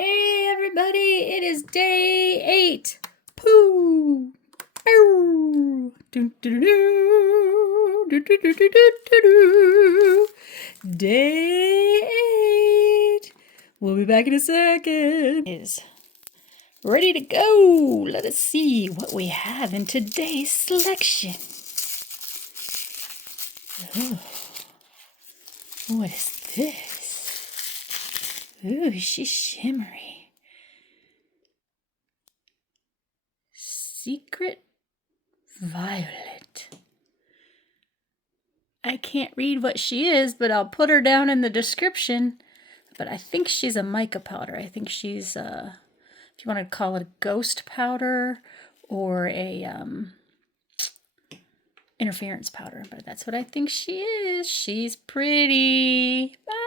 Hey everybody, it is day 8. Pooh! Ow! Doo, doo, doo, doo, doo, doo, doo, doo, doo, doo. Day 8. We'll be back in a second. Is ready to go. Let us see what we have in today's selection. Oh, what is this? Ooh, she's shimmery. Secret Violet. I can't read what she is, but I'll put her down in the description. But I think she's a mica powder. I think she's, if you want to call it a ghost powder or a interference powder. But that's what I think she is. She's pretty. Bye.